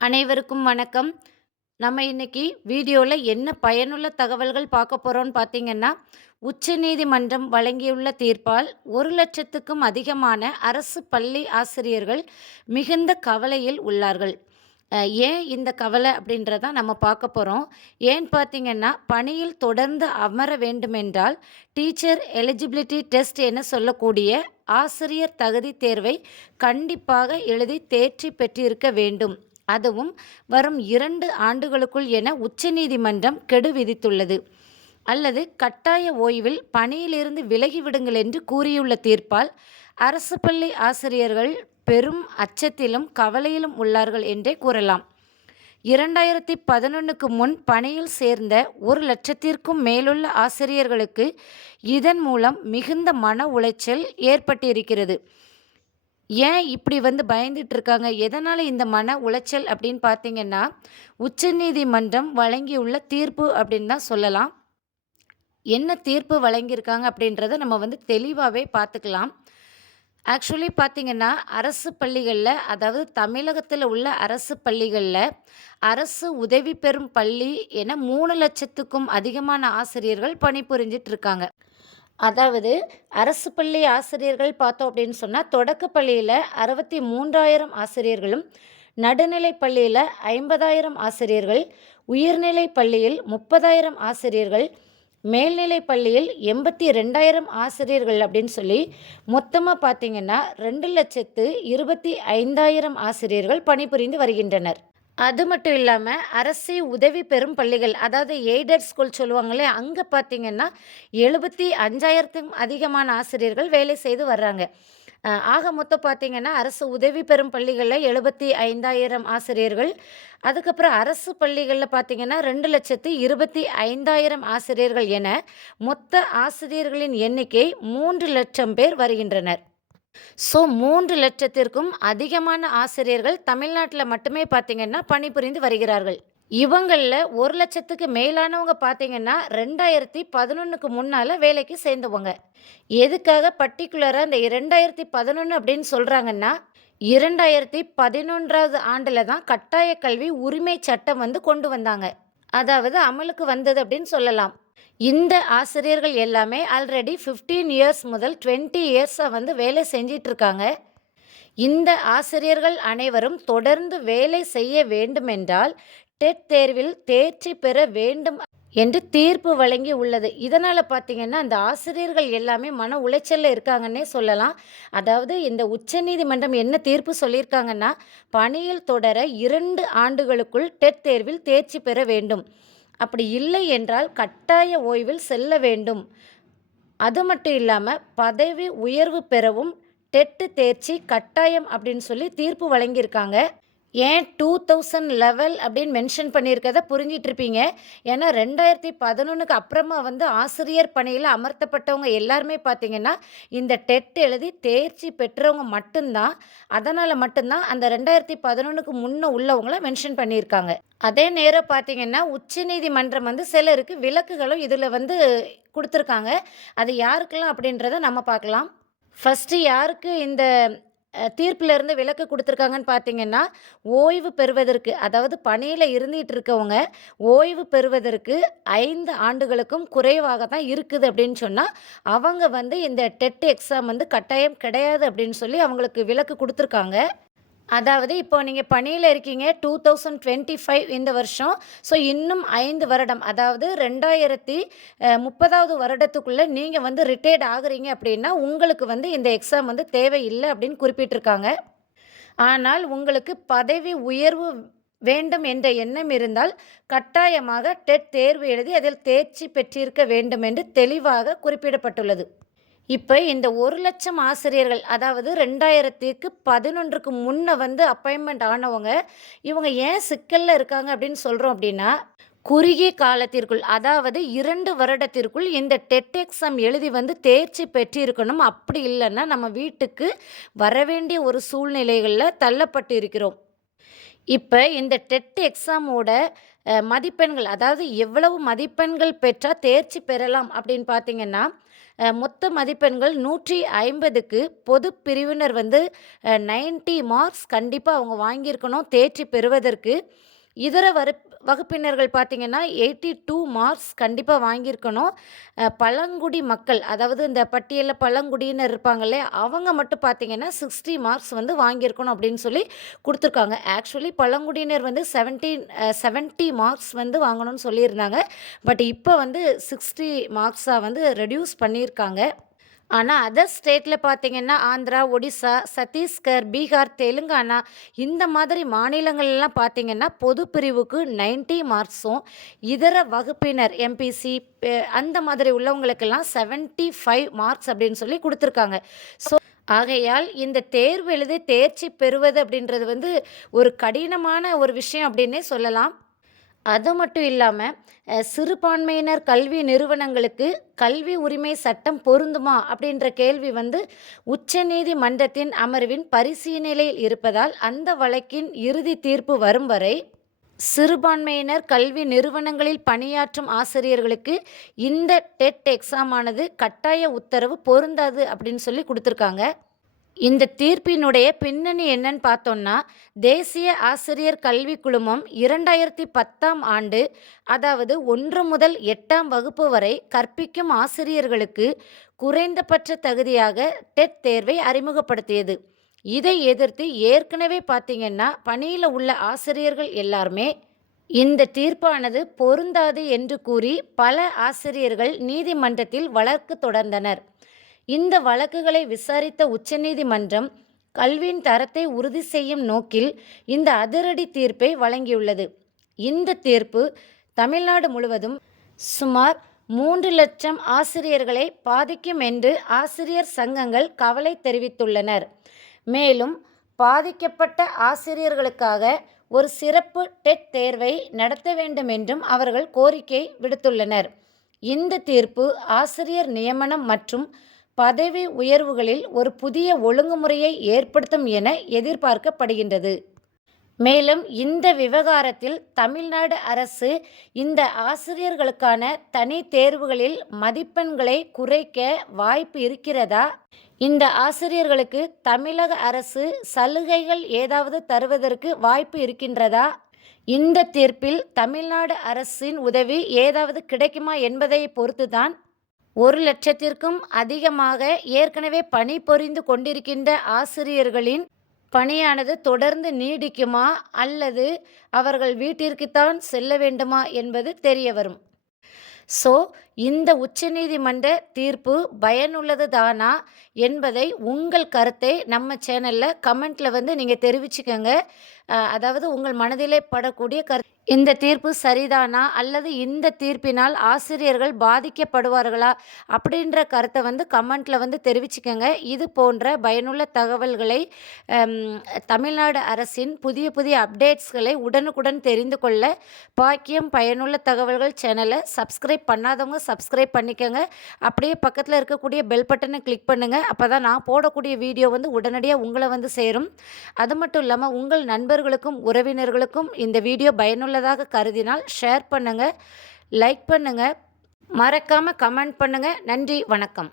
அனைவருக்கும் வணக்கம். நம்ம இன்னைக்கு வீடியோவில் என்ன பயனுள்ள தகவல்கள் பார்க்க போகிறோம்னு பார்த்தீங்கன்னா, உச்சநீதிமன்றம் வழங்கியுள்ள தீர்ப்பால் 1,00,000க்கும் அதிகமான அரசு பள்ளி ஆசிரியர்கள் மிகுந்த கவலையில் உள்ளார்கள். ஏன் இந்த கவலை அப்படின்றத நம்ம பார்க்க போகிறோம் ஏன்னு பார்த்தீங்கன்னா, பணியில் தொடர்ந்து அமர வேண்டுமென்றால், டீச்சர் எலிஜிபிலிட்டி டெஸ்ட் என சொல்லக்கூடிய ஆசிரியர் தகுதி தேர்வை கண்டிப்பாக எழுதி தேர்ச்சி பெற்றிருக்க வேண்டும். அதுவும் வரும் இரண்டு ஆண்டுகளுக்குள் என உச்சநீதிமன்றம் கெடு விதித்துள்ளது. அல்லது கட்டாய ஓய்வில் பணியிலிருந்து விலகிவிடுங்கள் என்று கூறியுள்ள தீர்ப்பால், அரசு பள்ளி ஆசிரியர்கள் பெரும் அச்சத்திலும், கவலையிலும் உள்ளார்கள் என்றே கூறலாம். 2011க்கு முன் பணியில் சேர்ந்த 1,00,000த்திற்கும் மேலுள்ள ஆசிரியர்களுக்கு இதன் மூலம் மிகுந்த மன உளைச்சல் ஏற்பட்டிருக்கிறது. ஏன் இப்படி வந்து பயந்துட்டு இருக்காங்க? எதனால் இந்த மன உளைச்சல் அப்படின்னு பார்த்தீங்கன்னா, உச்சநீதிமன்றம் வழங்கியுள்ள தீர்ப்பு அப்படின்னு தான் சொல்லலாம். என்ன தீர்ப்பு வழங்கியிருக்காங்க அப்படின்றத நம்ம வந்து தெளிவாகவே பார்த்துக்கலாம். ஆக்சுவலி பார்த்திங்கன்னா அரசு பள்ளிகளில் அதாவது தமிழகத்தில் உள்ள அரசு பள்ளிகளில் அரசு உதவி பெறும் பள்ளி என 3,00,000த்துக்கும் அதிகமான ஆசிரியர்கள் பணிபுரிஞ்சுட்டு இருக்காங்க. அதாவது அரசு பள்ளி ஆசிரியர்கள் பார்த்தோம் அப்படின்னு சொன்னால் தொடக்கப்பள்ளியில் அறுபத்தி மூன்றாயிரம் ஆசிரியர்களும், நடுநிலை பள்ளியில் ஐம்பதாயிரம் ஆசிரியர்கள், உயர்நிலை பள்ளியில் 30,000 ஆசிரியர்கள், மேல்நிலை பள்ளியில் 82,000 ஆசிரியர்கள் அப்படின்னு சொல்லி, மொத்தமா பார்த்தீங்கன்னா 2,25,000 ஆசிரியர்கள் பணிபுரிந்து வருகின்றனர். அது மட்டும் இல்லாமல் அரசு உதவி பெறும் பள்ளிகள் அதாவது எய்டட் ஸ்கூல் சொல்லுவாங்களே அங்கே பார்த்திங்கன்னா எழுபத்தி அஞ்சாயிரத்துக்கும் அதிகமான ஆசிரியர்கள் வேலை செய்து வர்றாங்க. ஆக மொத்தம் பார்த்திங்கன்னா அரசு உதவி பெறும் பள்ளிகளில் எழுபத்தி ஐந்தாயிரம் ஆசிரியர்கள், அதுக்கப்புறம் அரசு பள்ளிகளில் பார்த்திங்கன்னா ரெண்டு லட்சத்து இருபத்தி ஐந்தாயிரம் ஆசிரியர்கள் என மொத்த ஆசிரியர்களின் எண்ணிக்கை 3,00,000 பேர் வருகின்றனர். ஸோ 3,00,000த்திற்கும் அதிகமான ஆசிரியர்கள் தமிழ்நாட்டில் மட்டுமே பார்த்தீங்கன்னா, பணிபுரிந்து வருகிறார்கள். இவங்களில் ஒரு லட்சத்துக்கு மேலானவங்க பார்த்தீங்கன்னா, 2011க்கு முன்னால வேலைக்கு சேர்ந்தவங்க. எதுக்காக பர்டிகுலராக இந்த 2011 அப்படின்னு சொல்கிறாங்கன்னா இரண்டாயிரத்தி பதினொன்றாவது ஆண்டில் தான் கட்டாய கல்வி உரிமை சட்டம் வந்து கொண்டு வந்தாங்க. அதாவது அமலுக்கு வந்தது அப்படின்னு சொல்லலாம். இந்த ஆசிரியர்கள் எல்லாமே ஆல்ரெடி 15 இயர்ஸ் முதல் டுவெண்ட்டி இயர்ஸாக வந்து வேலை செஞ்சிட்ருக்காங்க இந்த ஆசிரியர்கள் அனைவரும் தொடர்ந்து வேலை செய்ய வேண்டுமென்றால், டெட் தேர்வில் தேர்ச்சி பெற வேண்டும் என்று தீர்ப்பு வழங்கி உள்ளது. இதனால் பார்த்தீங்கன்னா, அந்த ஆசிரியர்கள் எல்லாமே மன உளைச்சலில் இருக்காங்கன்னே சொல்லலாம். அதாவது இந்த உச்சநீதிமன்றம் என்ன தீர்ப்பு சொல்லியிருக்காங்கன்னா, பணியில் தொடர இரண்டு ஆண்டுகளுக்குள் டெட் தேர்வில் தேர்ச்சி பெற வேண்டும். அப்படி இல்லை என்றால் கட்டாய ஓய்வில் செல்ல வேண்டும். அது மட்டும் இல்லாமல் பதவி உயர்வு பெறவும் டெட்டு தேர்ச்சி கட்டாயம் அப்படின்னு சொல்லி தீர்ப்பு வழங்கியிருக்காங்க. ஏன் 2011 அப்படின்னு மென்ஷன் பண்ணியிருக்கத புரிஞ்சிட்ருப்பீங்க ஏன்னா ரெண்டாயிரத்தி பதினொன்றுக்கு அப்புறமா வந்து ஆசிரியர் பணியில் அமர்த்தப்பட்டவங்க எல்லாருமே பார்த்தீங்கன்னா, இந்த டெட் எழுதி தேர்ச்சி பெற்றவங்க மட்டும்தான் அதனால் மட்டும்தான் அந்த ரெண்டாயிரத்தி பதினொன்றுக்கு முன்னே உள்ளவங்கள மென்ஷன் பண்ணியிருக்காங்க. அதே நேரம் பார்த்தீங்கன்னா, உச்சநீதிமன்றம் வந்து சிலருக்கு விலக்குகளும் இதில் வந்து கொடுத்துருக்காங்க அது யாருக்கெல்லாம் அப்படின்றத நம்ம பார்க்கலாம். ஃபர்ஸ்ட்டு யாருக்கு இந்த தீர்ப்பிலிருந்து விலக்கு கொடுத்துருக்காங்கன்னு பார்த்தீங்கன்னா, ஓய்வு பெறுவதற்கு அதாவது பணியில் இருந்துகிட்டு இருக்கவங்க, ஓய்வு பெறுவதற்கு ஐந்து ஆண்டுகளுக்கும் குறைவாக தான் இருக்குது அப்படின்னு சொன்னால் அவங்க வந்து இந்த டெட் எக்ஸாம் வந்து கட்டாயம் கிடையாது அப்படின்னு சொல்லி அவங்களுக்கு விலக்கு கொடுத்துருக்காங்க. அதாவது இப்போ நீங்கள் பணியில் இருக்கீங்க 2025 இந்த வருஷம். ஸோ இன்னும் ஐந்து வருடம் அதாவது ரெண்டாயிரத்தி முப்பதாவது வருடத்துக்குள்ளே நீங்கள் வந்து ரிட்டையர்ட் ஆகுறீங்க அப்படின்னா, உங்களுக்கு வந்து இந்த எக்ஸாம் வந்து தேவையில்லை அப்படின்னு குறிப்பிட்டிருக்காங்க. ஆனால் உங்களுக்கு பதவி உயர்வு வேண்டும் என்ற எண்ணம் இருந்தால், கட்டாயமாக டெட் தேர்வு எழுதி அதில் தேர்ச்சி பெற்றிருக்க வேண்டும் என்று தெளிவாக குறிப்பிடப்பட்டுள்ளது. இப்போ இந்த ஒரு லட்சம் ஆசிரியர்கள் அதாவது ரெண்டாயிரத்துக்கு பதினொன்றுக்கு முன்னே வந்து அப்பாயின்மெண்ட் ஆனவங்க, இவங்க ஏன் சிக்கலில் இருக்காங்க அப்படின்னு சொல்கிறோம் அப்படின்னா, குறுகிய காலத்திற்குள் அதாவது இரண்டு வருடத்திற்குள் இந்த டெட் எக்ஸாம் எழுதி வந்து தேர்ச்சி பெற்றிருக்கணும். அப்படி இல்லைன்னா நம்ம வீட்டுக்கு வரவேண்டிய ஒரு சூழ்நிலைகளில் தள்ளப்பட்டு இருக்கிறோம். இப்போ இந்த டெட் எக்ஸாமோட மதிப்பெண்கள் அதாவது எவ்வளவு மதிப்பெண்கள் பெற்றால் தேர்ச்சி பெறலாம் அப்படின்னு பார்த்தீங்கன்னா, மொத்த மதிப்பெண்கள் நூற்றி ஐம்பதுக்கு பொது பிரிவினர் வந்து நைன்ட்டி மார்க்ஸ் கண்டிப்பாக அவங்க வாங்கியிருக்கணும் தேர்ச்சி பெறுவதற்கு. இதர வரு வகுப்பினர்கள் பார்த்தீங்கன்னா, 82 மார்க்ஸ் கண்டிப்பாக வாங்கியிருக்கணும். பழங்குடி மக்கள் அதாவது இந்த பட்டியலில் பழங்குடியினர் இருப்பாங்களே அவங்க மட்டும் பார்த்தீங்கன்னா, 60 மார்க்ஸ் வந்து வாங்கியிருக்கணும் அப்படின்னு சொல்லி கொடுத்துருக்காங்க ஆக்சுவலி பழங்குடியினர் வந்து 17 அ 70 மார்க்ஸ் வந்து வாங்கணும்னு சொல்லியிருந்தாங்க. பட் இப்போ வந்து சிக்ஸ்டி மார்க்ஸாக வந்து ரெடியூஸ் பண்ணியிருக்காங்க. ஆனால் அதர் ஸ்டேட்டில் பார்த்தீங்கன்னா, ஆந்திரா, ஒடிசா, சத்தீஸ்கர், பீகார், தெலுங்கானா இந்த மாதிரி மாநிலங்கள்லாம் பார்த்தீங்கன்னா, பொது பிரிவுக்கு 90 மார்க்ஸும், இதர வகுப்பினர் எம்பிசி பெ அந்த மாதிரி உள்ளவங்களுக்கெல்லாம் 75 மார்க்ஸ் அப்படின்னு சொல்லி கொடுத்துருக்காங்க ஸோ ஆகையால் இந்த தேர்வு எழுதி தேர்ச்சி பெறுவது அப்படின்றது வந்து ஒரு கடினமான ஒரு விஷயம் அப்படின்னே சொல்லலாம். அது மட்டும் இல்லாமல் சிறுபான்மையினர் கல்வி நிறுவனங்களுக்கு கல்வி உரிமை சட்டம் பொருந்துமா? அப்படின்ற கேள்வி வந்து உச்சநீதிமன்றத்தின் அமர்வின் பரிசீலனையில் இருப்பதால், அந்த வழக்கின் இறுதி தீர்ப்பு வரும் வரை, சிறுபான்மையினர் கல்வி நிறுவனங்களில் பணியாற்றும் ஆசிரியர்களுக்கு இந்த டெட் எக்ஸாம் ஆனது கட்டாய உத்தரவு பொருந்தாது அப்படின்னு சொல்லி கொடுத்துருக்காங்க இந்த தீர்ப்பினுடைய பின்னணி என்னன்னு பார்த்தோம்னா, தேசிய ஆசிரியர் கல்விக் குழுமம் 2010ஆம் ஆண்டு அதாவது ஒன்று முதல் எட்டாம் வகுப்பு வரை கற்பிக்கும் ஆசிரியர்களுக்கு குறைந்தபட்ச தகுதியாக டெட் தேர்வை அறிமுகப்படுத்தியது. இதை எதிர்த்து ஏற்கனவே பார்த்தீங்கன்னா, பணியில் உள்ள ஆசிரியர்கள் எல்லாருமே இந்த தீர்ப்பானது பொருந்தாது என்று கூறி பல ஆசிரியர்கள் நீதிமன்றத்தில் வழக்கு தொடர்ந்தனர். இந்த வழக்குகளை விசாரித்த உச்சநீதிமன்றம், கல்வியின் தரத்தை உறுதி செய்யும் நோக்கில் இந்த அதிரடி தீர்ப்பை வழங்கியுள்ளது. இந்த தீர்ப்பு தமிழ்நாடு முழுவதும் சுமார் 3,00,000 ஆசிரியர்களை பாதிக்கும் என்று ஆசிரியர் சங்கங்கள் கவலை தெரிவித்துள்ளனர். மேலும், பாதிக்கப்பட்ட ஆசிரியர்களுக்காக ஒரு சிறப்பு டெட் தேர்வை நடத்த வேண்டும் என்றும் அவர்கள் கோரிக்கை விடுத்துள்ளனர். இந்த தீர்ப்பு ஆசிரியர் நியமனம் மற்றும் பதவி உயர்வுகளில் ஒரு புதிய ஒழுங்குமுறையை ஏற்படுத்தும் என எதிர்பார்க்கப்படுகின்றது. மேலும் இந்த விவகாரத்தில் தமிழ்நாடு அரசு இந்த ஆசிரியர்களுக்கான தனி தேர்வுகளில் மதிப்பெண்களை குறைக்க வாய்ப்பு இருக்கிறதா? இந்த ஆசிரியர்களுக்கு தமிழக அரசு சலுகைகள் ஏதாவது தருவதற்கு வாய்ப்பு இருக்கின்றதா? இந்த தீர்ப்பில் தமிழ்நாடு அரசின் உதவி ஏதாவது கிடைக்குமா என்பதை பொறுத்துதான் ஒரு லட்சத்திற்கும் அதிகமாக ஏற்கனவே பணி பொறிந்து கொண்டிருக்கின்ற ஆசிரியர்களின் பணியானது தொடர்ந்து நீடிக்குமா? அல்லது அவர்கள் வீட்டிற்குத்தான் செல்ல வேண்டுமா என்பது தெரிய வரும் ஸோ, இந்த உச்சநீதிமன்ற தீர்ப்பு பயனுள்ளது தானா? என்பதை உங்கள் கருத்தை நம்ம சேனலில் கமெண்ட்டில் வந்து நீங்கள் தெரிவிச்சுக்கோங்க அதாவது உங்கள் மனதிலே படக்கூடிய கருத்து இந்த தீர்ப்பு சரிதானா? அல்லது இந்த தீர்ப்பினால் ஆசிரியர்கள் பாதிக்கப்படுவார்களா? அப்படின்ற கருத்தை வந்து கமெண்ட்டில் வந்து தெரிவிச்சுக்கோங்க இது போன்ற பயனுள்ள தகவல்களை தமிழ்நாடு அரசின் புதிய புதிய அப்டேட்ஸ்களை உடனுக்குடன் தெரிந்து கொள்ள, பாக்கியம் பயனுள்ள தகவல்கள் சேனலை சப்ஸ்கிரைப் பண்ணாதவங்க சப்ஸ்கிரைப் பண்ணிக்கோங்க அப்படியே பக்கத்தில் இருக்கக்கூடிய பெல் பட்டனை கிளிக் அப்போ தான் நான் போடக்கூடிய வீடியோ வந்து உடனடியாக உங்களை வந்து சேரும். அது மட்டும் இல்லாமல் உங்கள் நண்பர்களுக்கும், உறவினர்களுக்கும் இந்த வீடியோ பயனுள்ள பயனுள்ளதாக கருதினால் ஷேர் பண்ணுங்க, லைக் பண்ணுங்க, மறக்காமல் கமெண்ட் பண்ணுங்க. நன்றி, வணக்கம்.